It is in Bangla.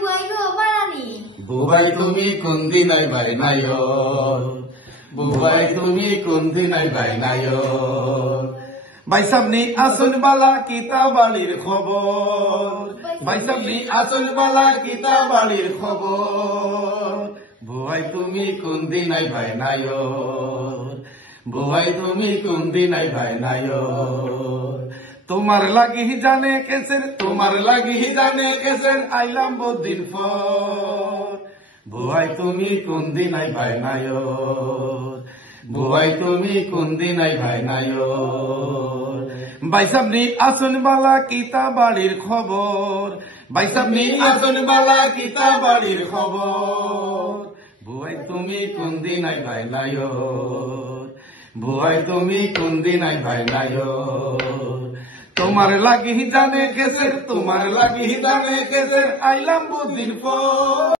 বুয়াই গো বানানি বুবাই তুমি কোন দিন আইবাই নাই বুবাই তুমি কোন দিন আইবাই নাই ভাই সামনি আসল বালা কিতা বাড়ির খবর ভাই সামনি আসল বালা কিতা বাড়ির খবর বুবাই তুমি কোন দিন আইবাই নাই বুবাই তুমি কোন দিন আইবাই নাই তোমার লাগি জানে কেসের তোমার লাগি জানে কেসের আইলাম বহুদিন পর বুবাই তুমি কোন দিন আইবাই নাই বুবাই তুমি কোন দিন আইবাই নাই ভাই সামনি আসন বালা কিতা বাড়ির খবর ভাই সামনি আসন বালা কিতা বাড়ির খবর বুবাই তুমি কোন দিন আইবাই নাই বুবাই তুমি কোন দিন আইবাই নাই তোমার লাগি জানে কেসের তোমার লাগি জানে কেসের আইলাম বহুদিন পর।